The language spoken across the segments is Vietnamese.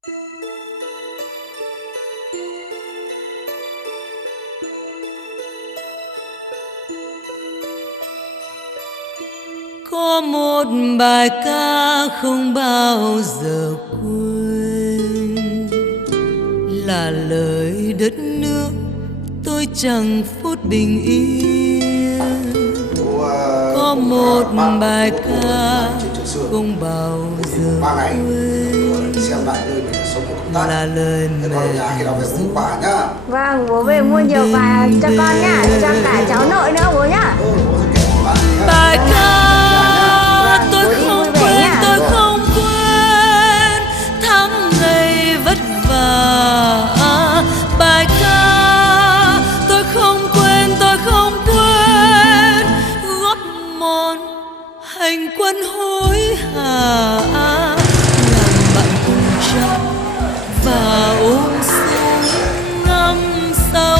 Có một bài ca không bao giờ quên, là lời đất nước tôi chẳng phút bình yên. Có một bài ca không bao giờ quên, là lời mẹ ru. Vâng, bố về mua nhiều quà cho con nhá, cho cả cháu nội nữa bố nhá. Bài ca tôi không quên, tôi không quên tháng ngày vất vả. Bài ca tôi không quên, tôi không quên gót mòn hành quân hối hả, làm bạn cùng trăng và ôm súng ngắm sao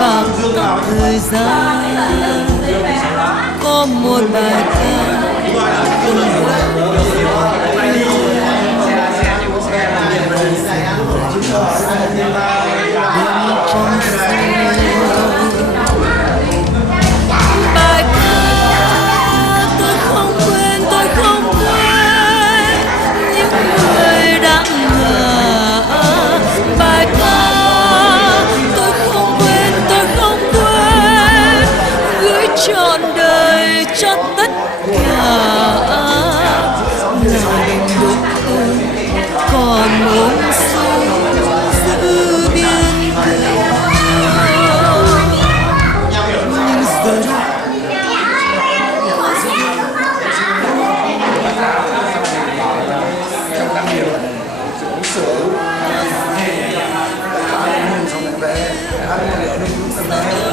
bằng thời gian. Có một bài ca bài ca tôi không quên, tôi không quên những người đã ngờ. Bài ca tôi không quên, tôi không quên gửi trọn đời cho tất cả. Nào đồng đội tôi còn ôm súng giữ biên cương, nhưng giờ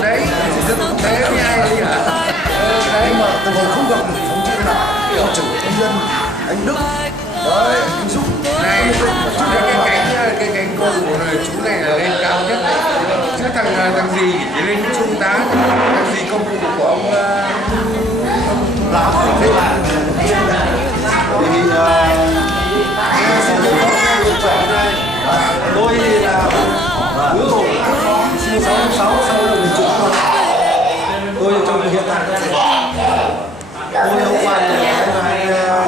đây đấy rất thực tế với ai đi hả? Đấy mà từ hồi không gặp được phóng viên nào, ông chủ công dân anh Đức đấy, anh Dũng này, cái cánh con của chú này là lên cao nhất đấy, chứ thằng gì lên trung tá, thằng gì công cụ của ông lão thế là thì tôi thì là hứa hồn sinh 66 sau là mình chụp tôi trong hiện tại tôi hôm qua hai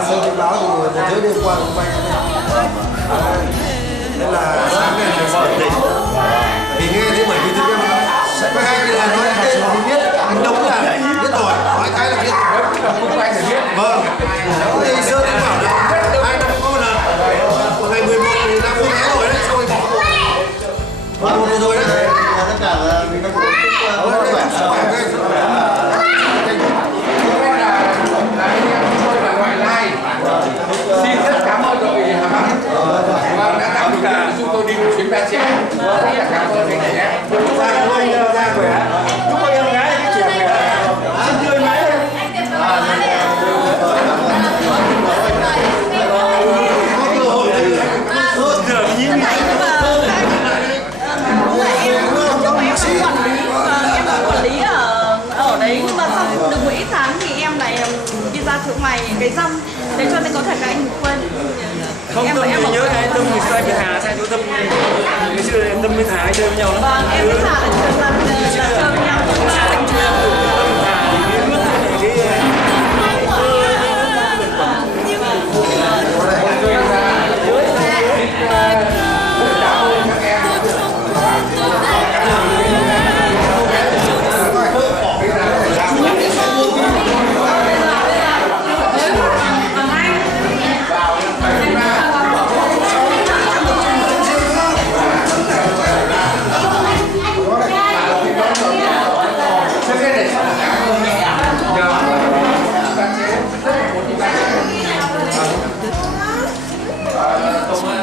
sân tin báo thì một thế đêm qua cũng quay nên là sáng nay là sợ định thì nghe thấy bởi vì thực ra sẽ có hai là nói tên thì biết anh Đông là biết rồi, nói cái là biết không quay thì biết. Vâng thì sơ cũng bảo là 2 năm có một lần vào ngày 11 thì đã mua vé rồi đấy, xong rồi bỏ một rồi đấy. Tất cả là mình đã sức khỏe xin rất cảm ơn đội Hà Bắc đã tạo điều kiện giúp tôi đi một chuyến Ba Trẻ. Rất là cảm ơn anh nhé. Ra khỏe. Chúc các em gái đi trẻ khỏe. Xin tươi mãi. Ở đấy nhưng mà xong được một ít tháng thì em lại đi ra thượng mày cái răm để cho nên có thể các anh quên. Không Tâm thì nhớ cái Tâm thì sai cái Hà sai chỗ Tâm ngày xưa Tâm với Hà chơi với nhau lắm. Vâng, em với Hà là chơi với nhau.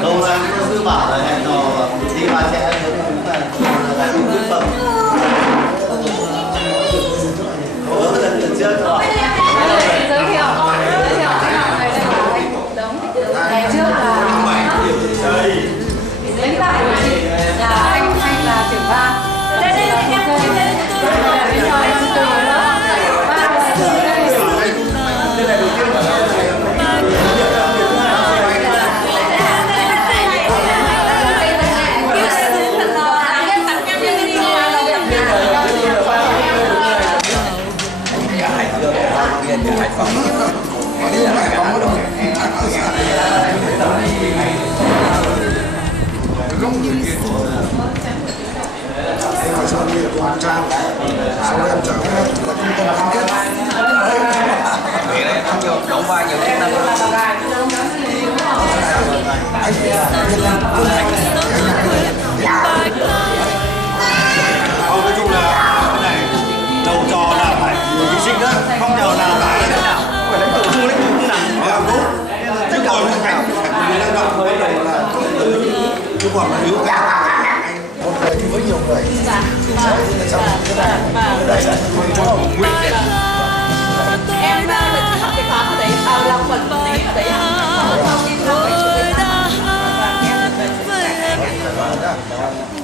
Đâu ra cái sư bảo là hẹn hò đi Ba Trẻ là quyết phẩm. Lần trước rồi. Giới thiệu ngày trước là lãnh đạo của chị là anh Mà sau khi cùng Trang, sau em trở về là trung tâm gắn kết. Để đây không nhiều đóng vai nhiều chức năng. Nói chung là cái này đầu trò là phải thí sinh đó, không nhờ nào cả thế nào. Phải lấy tự thu lấy tự nào. Đúng. Chứ còn phải người lao động mới đầu là chứ còn là yếu một người thì với nhiều người. Em là học cái khóa ở đấy, làm phần tí ở đấy không đi không phải chụp cái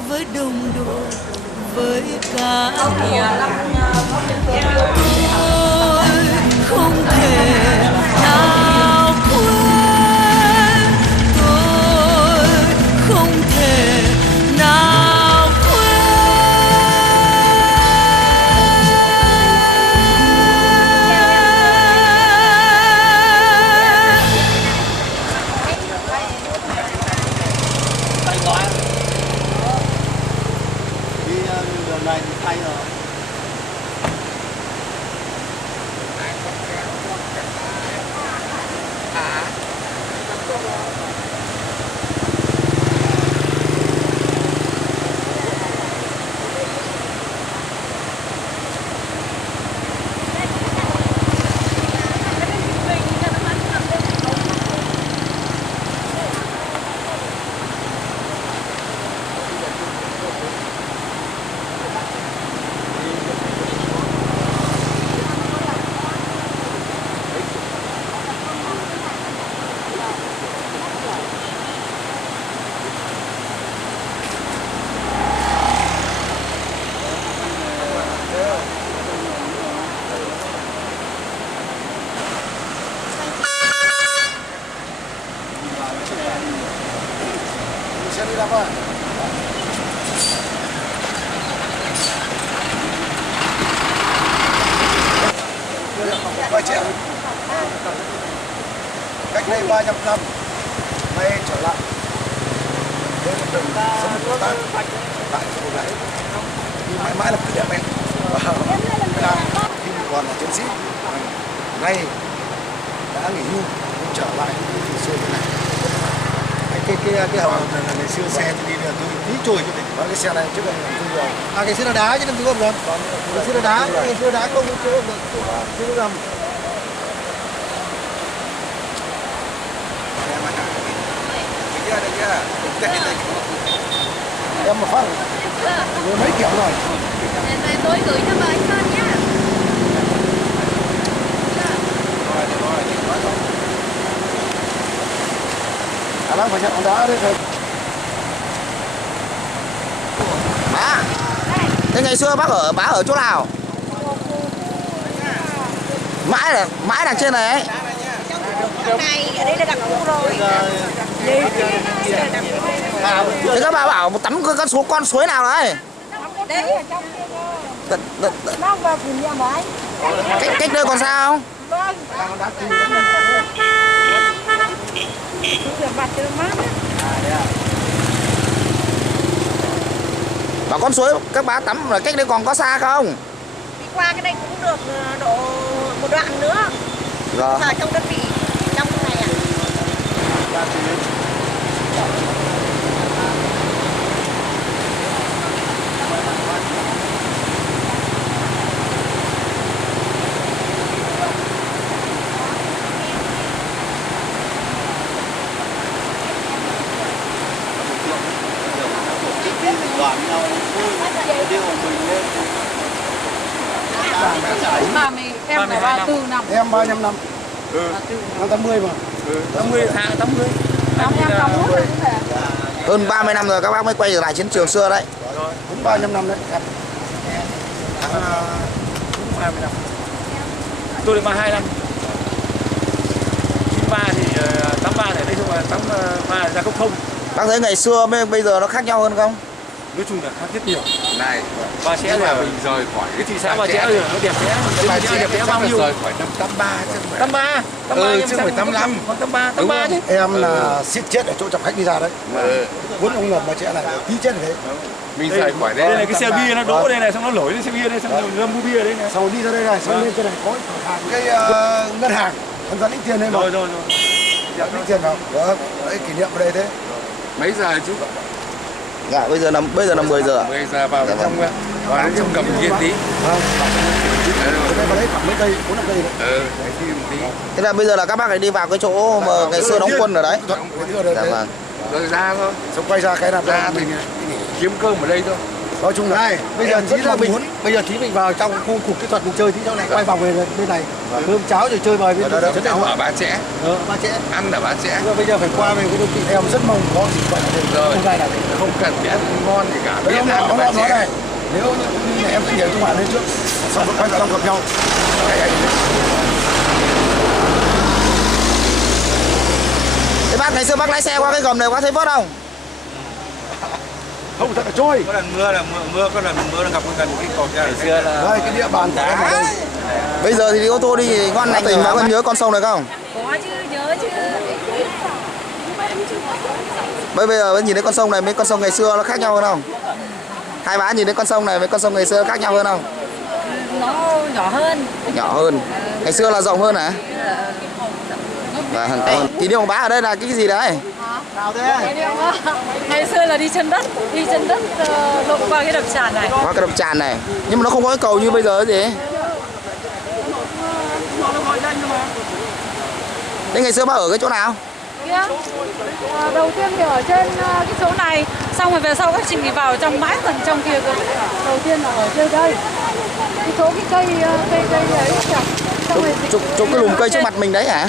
với đồng đội với cả tôi không thể nào quên, tôi không thể nào quên. Đi đường này thì thay rồi. Sẽ đi đâu ạ? Vài triệu. Cách đây 300 năm, nay trở lại với một đường sống của ta tại chỗ này thì mãi mãi là kỷ niệm em. Khi còn là chiến sĩ, nay đã nghỉ hưu nhưng trở lại thì xưa thế này. Cái hầm này là ngày xưa xe thì đi là tôi tí trôi cho đỉnh. Cái xe này trước đây là tôi rồi. À ngày xưa là đá chứ đừng có ngầm. Ngày xưa là đá, ngày xưa đá không có chỗ được chưa có ngầm. Em mà phát rồi mấy kiểu rồi. Tôi gửi cho bà Sơn nhá. Bác phải nhận đá đấy thôi. Má. Thế ngày xưa bác ở chỗ nào? Mãi đằng trên này ấy. Này, ở đây là đặc khu rồi. Thế các bà bảo một tắm con suối nào đấy? Đấy ở trong nó vào cùng nhà máy. Cách đây còn xa không? Vâng. Rửa mặt cho nó mát. Bảo con suối các bác tắm là cách đây còn có xa không? Đi qua cái đây cũng được độ một đoạn nữa. Rồi. Vào trong đơn vị trong này à? Đoàn nhau vui, đi một mình lên. Em là 34 năm. Em 35 năm. Năm 80 mà. 80 tháng 80. Hơn 30 năm rồi các bác mới quay trở lại chiến trường xưa đấy. Đúng 35 năm đấy. Em. Đúng 20 năm. Tôi được 32 năm. 93 thì 83 thì nói chung là 83 ra cấp không. Bác thấy ngày xưa với bây giờ nó khác nhau hơn không? nói chung là khác rất nhiều. Này, Ba Chẽ là mình rời khỏi cái thị xã Ba Chẽ rồi nó đẹp đẽ, Ba Chẽ đẹp đẽ bao nhiêu? rời khỏi năm 83 chứ không phải. 83, Chứ không phải 85. còn 83 chứ. Em là suýt chết ở chỗ chọc khách đi ra đấy. Vốn ông ngầm mà trẻ này tí chết rồi đấy. Mình rời khỏi đây. Đây là cái xe bia nó đỗ đây này, xong nó lỗi lên xe bia đây, xong rồi lâm mua bia đấy này. Sau đi ra đây này, xong lên trên này có cái ngân hàng, con dẫn lĩnh tiền đây mà. Rồi. Dẫn lĩnh tiền vào. Đó, đấy kỷ niệm ở đây thế. Mấy giờ chú? Dạ bây giờ là 10 giờ. 10 giờ vào bên trong trong cầm kia tí. Đây vào đấy khoảng mấy cây, 4-5 cây đấy. Đấy thì một tí. Thế là bây giờ là các bác lại đi vào cái chỗ mà ngày xưa đóng quân ở đấy. Dạ vâng. Rồi ra thôi. Xong quay ra cái làm Ra mình kiếm cơm ở đây thôi. nói chung là này bây giờ tí là mình bây giờ tí mình vào trong khu cục kỹ thuật mình chơi tí trong này quay vòng về bên này cơm cháo rồi chơi bời bên Chỗ nào ở Ba Chẽ. Ba Chẽ Ăn ở Ba Chẽ. bây giờ phải qua về cái đô thị em rất mong có gì gọi là không này là Không cần biết ngon gì cả. Biết đấy ăn ở ông Ba nói Chẽ. này nếu như em sẽ nhảy cho bạn lên trước xong rồi quay vào trong gặp nhau Thế bác ngày xưa bác lái xe qua cái gầm này có thấy vớt không? không thật là trôi Có lần mưa là mưa nó gặp gần cái cột ra ngày xưa là đây cái địa bàn của em ở đây Bây giờ thì đi ô tô đi thì ngon lành tình bác có nhớ con sông này không? Có chứ, nhớ chứ. Bây giờ nhìn thấy con sông này với con sông ngày xưa nó khác nhau hơn không? Hai bác nhìn thấy con sông này với con sông ngày xưa khác nhau hơn không? Nó nhỏ hơn. Nhỏ hơn. Ngày xưa là rộng hơn hả? Vâng, kỷ niệm của bác ở đây là cái gì đấy? Ngày xưa là đi chân đất lội qua cái đập tràn này. Qua cái đập tràn này. Nhưng mà nó không có cái cầu như bây giờ gì. Thế ngày xưa bác ở cái chỗ nào? Đầu tiên thì ở trên cái chỗ này, xong rồi về sau các chị vào trong mãi tầng trong kia cơ. Đầu tiên là ở trên đây. Cái chỗ cái cây ấy kìa. Xong rồi Chỗ cái lùm cây trước mặt mình đấy hả?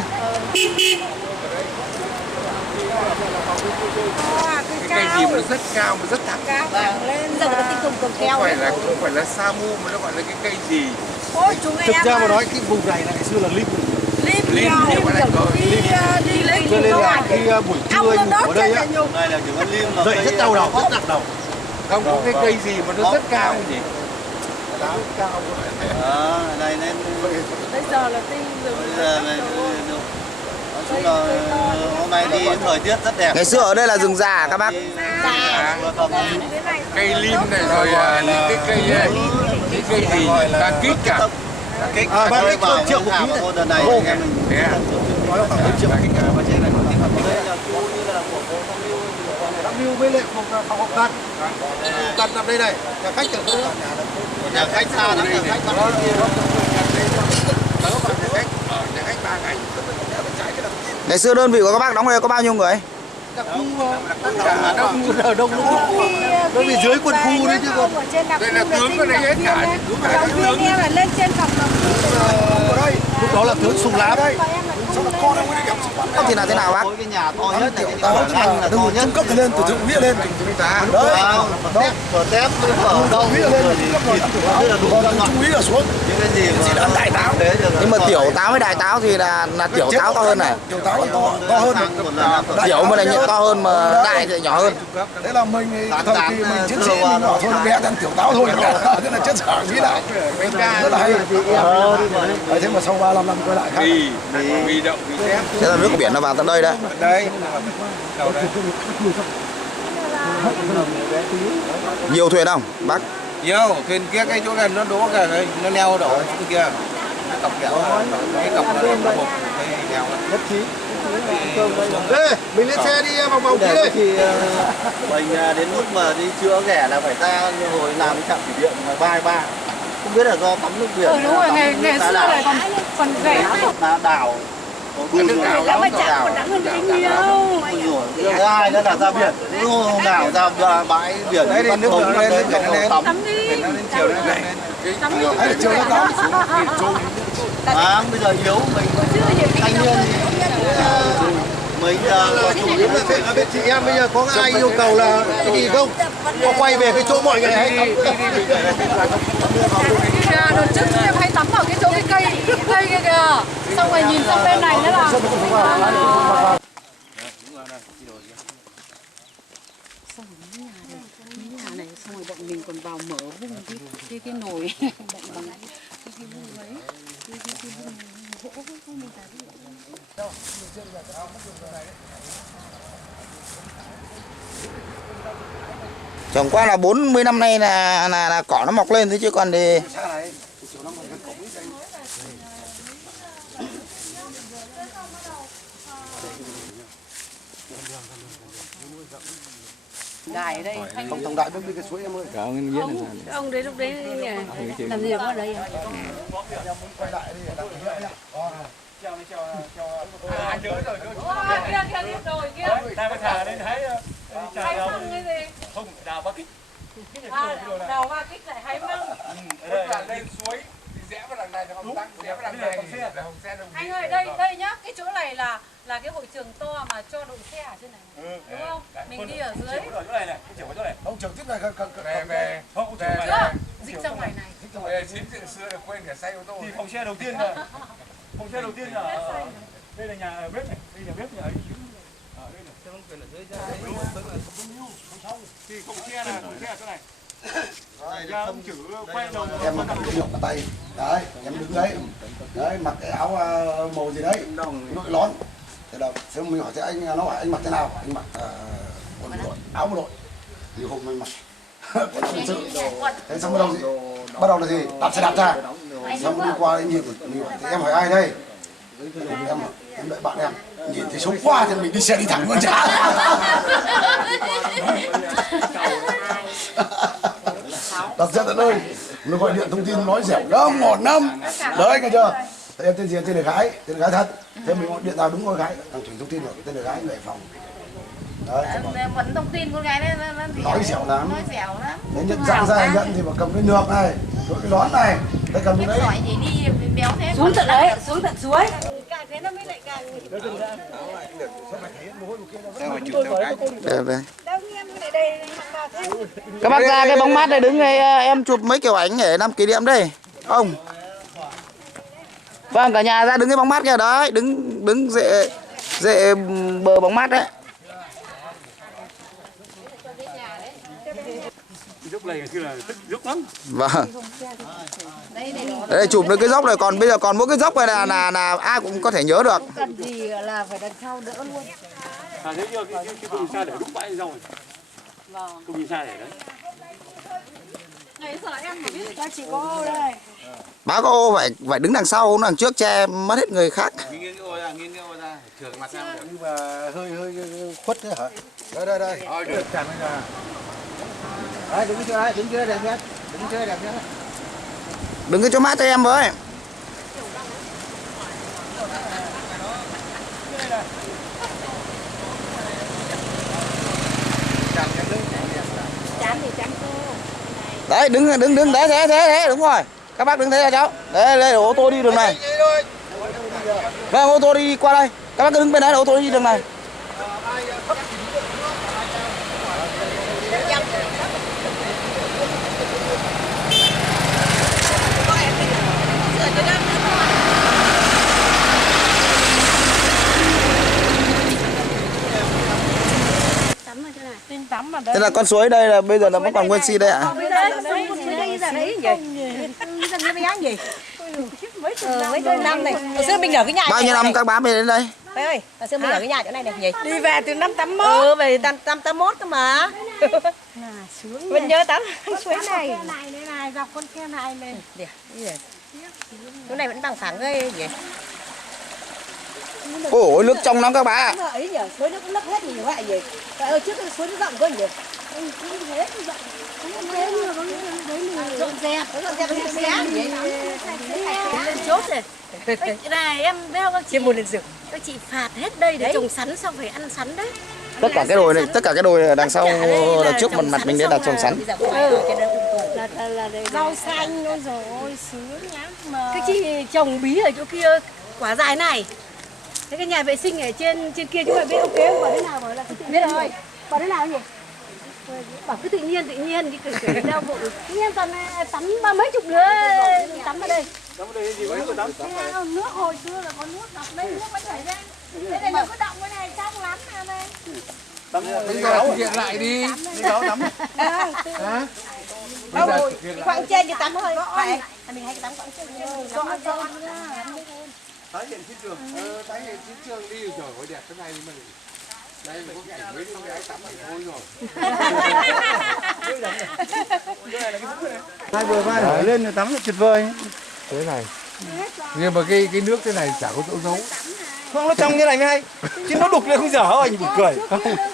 cái cây gì mà nó rất cao mà rất thẳng. giờ nó tinh tùng cầm keo. Không phải là sa mu mà nó gọi là cái cây gì? Ôi chúng thực em ra mà nói cái vùng này là ngày xưa là lim Lim đi lấy cho nên là khi buổi trưa anh ngủ ở đây á Đây là chỉ có lim mà dậy rất đau đầu rất nặng đầu không có cái cây gì mà nó rất cao nhỉ? này nên bây giờ là tinh rồi. bây giờ này nói chung là hôm nay đi thời tiết rất đẹp. Ngày xưa ở đây là rừng già các bác. Cây lim này rồi những cái cây gì ta kít cả. ba cái triệu một ký này Ô, Thế à? nói là khoảng 1 triệu view với lại phòng học cần nằm đây này nhà khách ở đây nhà khách xa lắm, nhà khách có Nhà khách 3 ngày. Ngày xưa đơn vị của các bác đóng đây có bao nhiêu người? đông nó bị dưới quân khu đấy chứ còn Đây là tướng ở đây hết cả. Tướng em là lên trên phòng ở đây lúc đó là tướng Sùng Lá đấy xong là con ông ấy gặp Không thì là thế nào bác? cái nhà to nhất này, cái nhà là to nhất. trung cấp lên từ thượng nghĩa lên đấy Phở tép với phở đông nghĩa lên còn trung úy là xuống những cái gì mà đại táo nhưng mà tiểu táo với đại táo thì là tiểu táo to hơn này. tiểu táo to hơn Tiểu mà là to hơn mà đại thì nhỏ hơn. đấy là mình thời kỳ mình chiến sĩ mình bảo thôi bé ăn tiểu táo thôi thế là chết sợ nghĩ lại rất là hay thế mà sau 35 năm quay lại khác Vì động vì thép. Thế là nước biển nó vào tận đây đấy. Đây. Nhiều thuyền không bác? Nhiều, thuyền kia cái chỗ này nó đỗ cả đây, nó neo đổ chỗ kia. Cọc kẹo, cái cọc nó một cái neo. nhất trí Ê, mình lên xe đi vòng vòng kia Thì mình đến lúc mà đi chữa ghẻ là phải ra hồi làm cái trạm thủy điện ba không biết là do tắm nước biển. đúng rồi, ngày xưa này còn rẻ. Đảo Đã mà chả còn đắng hơn cái nhiều. thứ hai nữa là ra biển, hôm nào ra bãi biển Đấy thì nước nó lên, Tắm đi. nó lên chiều nó lên. chiều nó bây giờ yếu mình thanh niên mình ở bên chị em bây giờ có ai yêu cầu là cái gì không có quay về cái chỗ mọi người hay Đợt trước em hay tắm ở cái chỗ cái cây kia kìa. Xong rồi nhìn sang bên này nữa là mình còn vào mở vung cái nồi đậy bằng cái vung ấy cái vung gỗ không mình thấy Trồng qua là 40 năm nay là cỏ nó mọc lên thế chứ còn thì Đài ở đây Tổng đại bên cái suối em ơi. ông đấy lúc đấy làm gì ở đấy Quay lại đi đặt hiệu nhá. kia Ta mới thả lên thấy hay măng cái gì không đào ba kích. đào hoa kích lại hay măng lên suối rẽ vào đằng này là Hồng Tăng, rẽ vào đằng này là Hồng Sen. anh ơi đây nhá, cái chỗ này là cái hội trường to mà cho đậu xe ở trên này đúng không? Mình đi ở dưới Chỗ này này, chỗ này. Ông trưởng tiếp này Về Không, chỗ này. chưa dịch ra ngoài này về chiến sự xưa là quên cả xe ô tô. Thì phòng xe đầu tiên là đây là nhà bếp này, đây là bếp nhà ấy. Đây là. Thì phòng xe là chỗ này. Ra ông chữ quay đầu. em mà cầm cái nhộng ở tay đấy, em đứng đấy mặc cái áo màu gì đấy, đội lón. Thế đâu, thế mình hỏi thế anh, nó hỏi anh mặc thế nào? Anh mặc quần đội, áo bộ đội. Thì hôm mình mặc quần áo quân sự. Thế xong bắt đầu là gì? Đạp xe đạp ra. Xong đi qua anh nhìn, thì em hỏi ai đây? Em đợi bạn em. Nhìn thấy số qua thì mình đi xe đi thẳng luôn chả. Đặt xe tận nơi, nó gọi điện thông tin nói dẻo lắm, ngọt lắm. Đấy nghe chưa? Thế em tên gì? Tên là Gái thật. Thế mình gọi điện vào đúng con gái, thằng Thủy thông tin rồi, tên là Gái người Hải Phòng. Đấy. Vẫn thông tin con gái đấy Nói dẻo lắm. Nói dẻo lắm. Thế nhận dạng ra nhận thì mà cầm cái nược này, đội cái nón này, đây cầm cái đấy. Giỏi gì đi béo thế. xuống tận suối Càng thế nó mới lại càng đây. Các bác ra cái bóng mát này đứng đây em chụp mấy kiểu ảnh để làm kỷ niệm đây. Ông. Vâng, cả nhà ra đứng cái bóng mát kia đấy, đứng dệ bờ bóng mát đấy. Dốc này kia là dốc lắm. Vâng. Đây chụp được cái dốc này, còn bây giờ còn mỗi cái dốc này là ai cũng có thể nhớ được. cần gì là phải đằng sau đỡ luôn Thế chưa cái công xa để đúng bãi rau. vâng Công xa để đấy. ngày giờ em chỉ biết chỉ có ô đây Bác có ô phải đứng đằng sau, đằng trước che mất hết người khác. Nghiêng cái ô ra, thưởng mặt sang. Nhưng mà hơi khuất thế hả? Đây. Được chặt bây giờ. Đấy, đứng chưa đấy, đứng chưa đẹp nhất. Đứng chưa đẹp nhất. Đứng cái chỗ mát cho em với. chán thì chán cô. Đấy, đứng thế, đúng rồi. Các bác đứng thế là cháu. Đây ô tô đi đường này. Vâng, ô tô đi qua đây. Các bác cứ đứng bên đấy là ô tô đi đường này. tắm mà đây Thế là con suối đây là bây giờ là vẫn còn nguyên si đây ạ. đây đây giờ đấy gì dân nó bé gì mấy chục năm này hồi xưa mình ở cái nhà Bao nhiêu năm các bác mới đến đây? Đây ơi, hồi xưa mình ở cái nhà chỗ này này gì? Đi về từ năm 81. Về năm 81 cơ mà. Mình nhớ tắm suối này. Này dọc con khe này này. Chỗ này vẫn bằng phẳng ơi gì? Ôi nước trong lắm các bác ạ. Ấy nhỉ, suối nó cũng lấp hết gì vậy gì? Tại ơi trước cái suối nó rộng quá nhỉ? Cũng thế rộng. Cũng thế nhưng mà có nghĩa là đấy là dọn dẹp cái xe gì lên chốt rồi. Này em biết không, chị một lần rừng. Các chị phạt hết đây để trồng sắn xong phải ăn sắn đấy. Tất cả cái đồi này, tất cả cái đồi đằng sau là trước mặt mình đây là trồng sắn. Rau xanh ôi rồi ôi sướng lắm mà. Các chị trồng bí ở chỗ kia quả dài này. Thế cái nhà vệ sinh ở trên kia chúng mày biết ok không? Bảo thế nào bảo là tự nhiên rồi. Bảo thế nào nhỉ? Bảo cứ tự nhiên cái kiểu đâu vụ. Tự nhiên còn tắm ba mấy chục đứa tắm ở đây. Tắm ở đây gì vậy? Tắm. Nước hồi xưa là có nước đọng đây, nước mới chảy ra. Thế này nó cứ đọng cái này trong lắm nè đây. Tắm Bây giờ thực hiện lại đi. Đi cháu tắm. Đâu, khoảng trên cái tắm thôi. Phải. Mình hay cái tắm khoảng trên. Tái hiện chiến trường. Tái hiện chiến trường đi trời ơi đẹp thế này mà. Đây là có cảnh mấy đứa gái tắm ở thôi rồi. Hai vừa vai nổi lên tắm là tuyệt vời. Thế này. Nhưng mà cái nước thế này chả có chỗ giấu. Không, nó trong như này mới hay. Chứ nó đục lên không dở anh buồn cười.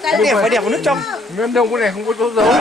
Cái đẹp phải đẹp vào nước trong. Nguyên đông cái này không có chỗ giấu.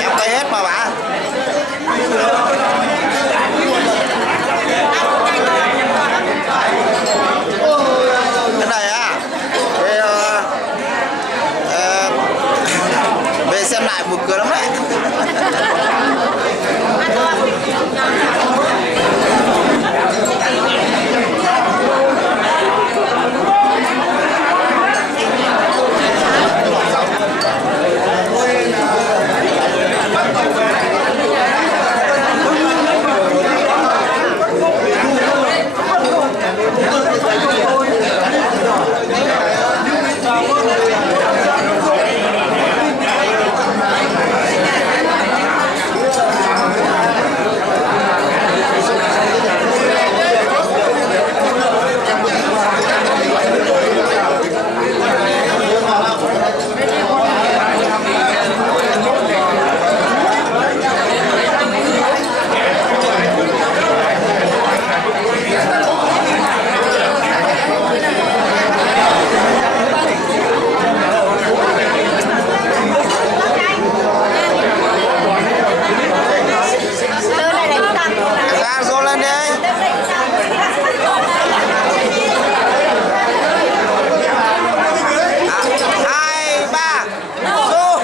Em cây hết mà bà. Cái này á, về xem lại buồn cười lắm đấy. Ra rồi lên đi. Hai ba vô.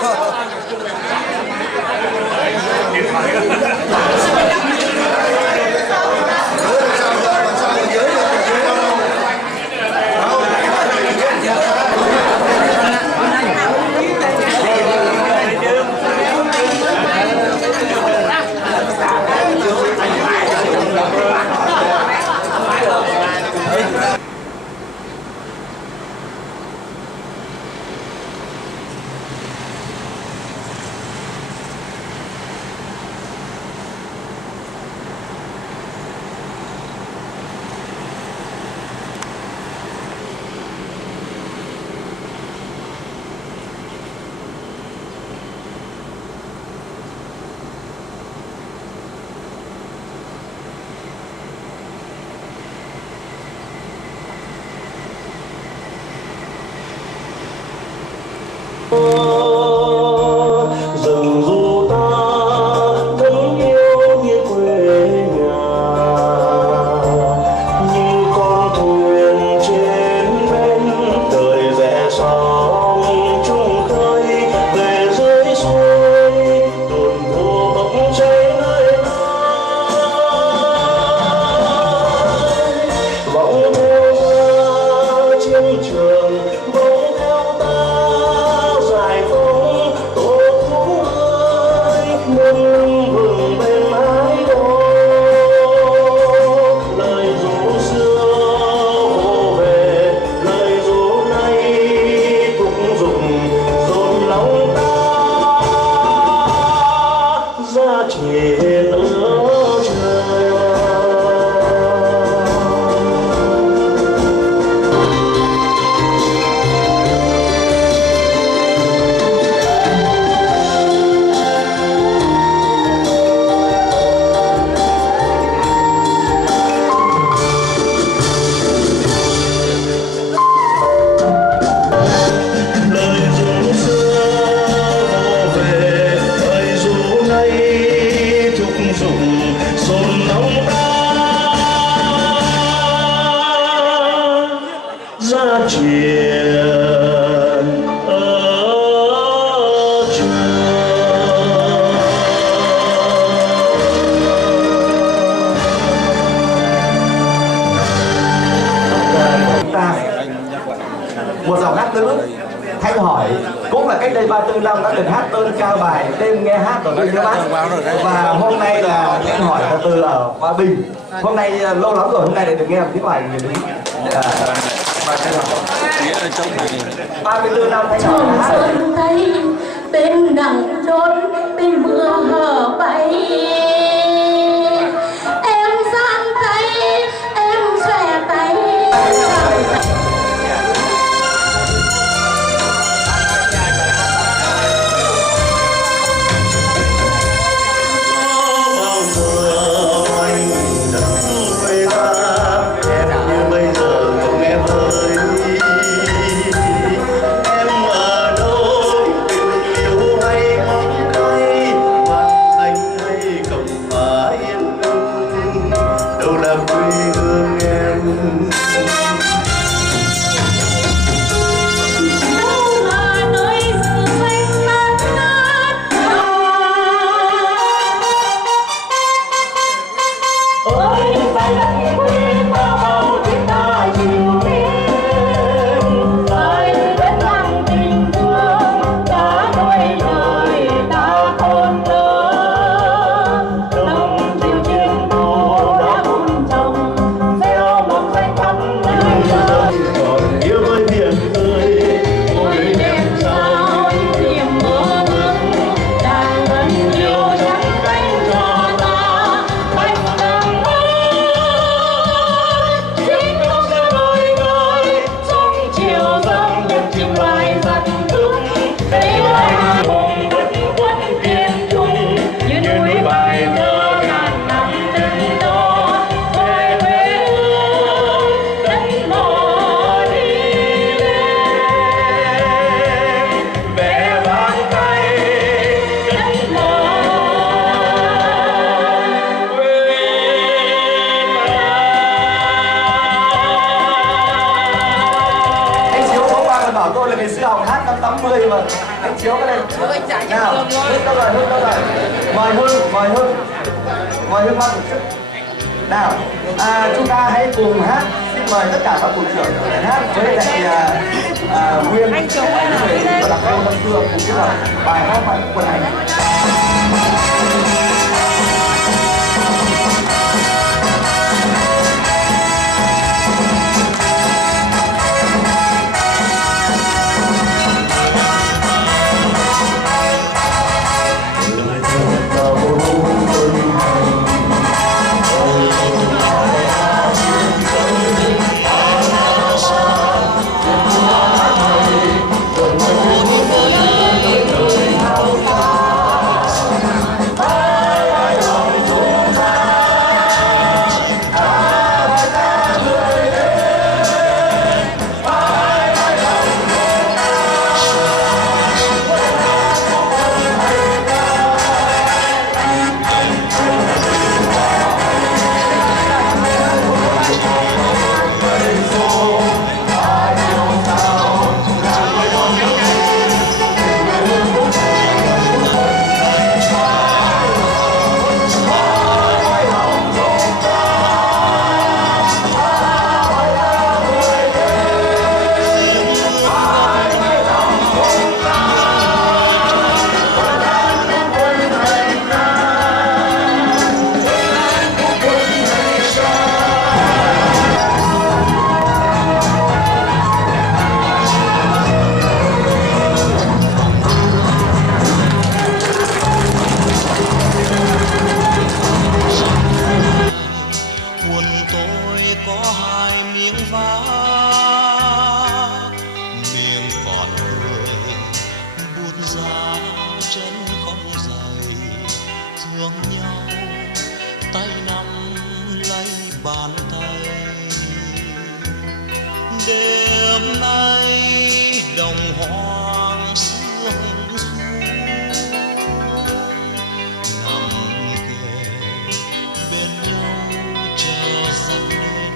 Rừng ru ta vẫn yêu như quê nhà, như con thuyền trên bên đời rẽ sóng chung khơi về dưới suối đồn thù bỗng cháy nơi ai vọng theo ta chiến trường vọng theo ta giải phóng tổ quốc ơi muôn vừng bên mái đó lời ru xưa vô về lời ru nay thúc giục dồn lòng ta ra trên ở trời. chuyện ở trường. Một dòng hát nữ Thanh Hỏi cũng là cách đây 34 năm đã từng hát đơn ca bài Đêm Nghe Hát ở bên nước Bắc, và hôm nay là Thanh Hỏi là từ ở Hòa Bình. Hôm nay lâu lắm rồi, hôm nay lại được nghe một cái bài người đứng 34 năm Thanh Hỏi hát. Sơn Tây bên nắng trốn bên mưa hở bay, em giang tay em xòe tay. Ngày xưa học hát năm 80 mà anh Chiếu cái này nào Hưng đâu rồi, Hưng đâu rồi, mời Hưng mang một chút nào. Chúng ta hãy cùng hát, xin mời tất cả các thủ trưởng hát với lại Nguyên người đặc công năm xưa cùng kết hợp bài hát bài quân hành. Đêm nay đồng hoang sương xuống, nằm kề bên nhau chờ dâng lên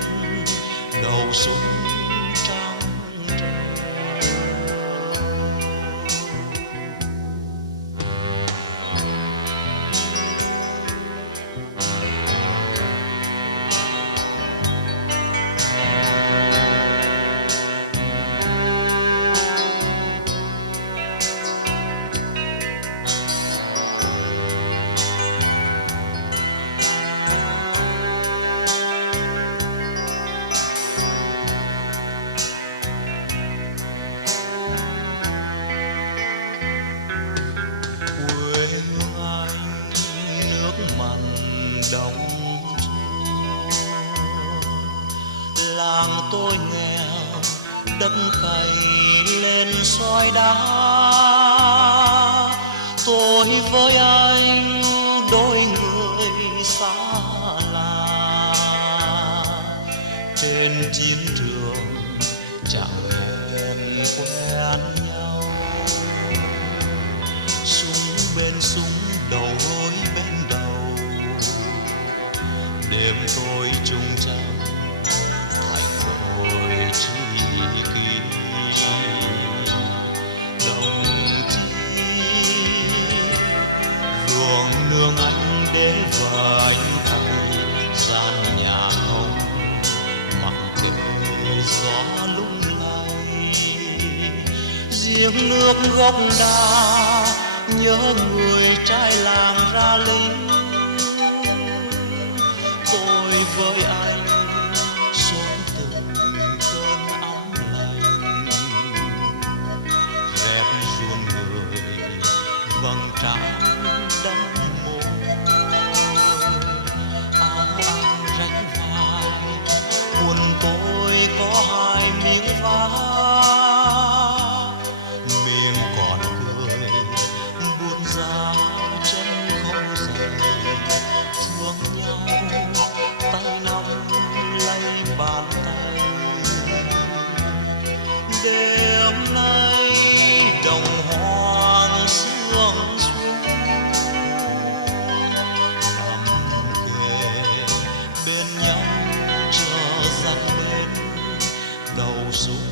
đầu súng trắng. đất cày lên soi đá. Tôi với anh đôi người xa lạ, trên chiến trường chẳng hẹn quen nhau. Súng bên súng, đầu gối bên đầu, đêm tôi chung trăng thành đôi tri kỷ. Đồng chí ruộng nương anh để vợ anh thay, gian nhà ông mặc kệ gió lung lay. Giếng nước gốc đa nhớ người trai làng ra lính. Tôi với anh sống từng cơn ấm lạnh, dẹp ruộng người vầng trán đẫm mồ. Áo anh rách vai, quần tôi có hai miếng vá. Miệng còn cười buồn ra chân không rời, thương nhau tay nắm lấy bàn tay. Đêm nay đồng hoang sương xuống, nằm kề bên nhau chờ dắt lên đầu súng.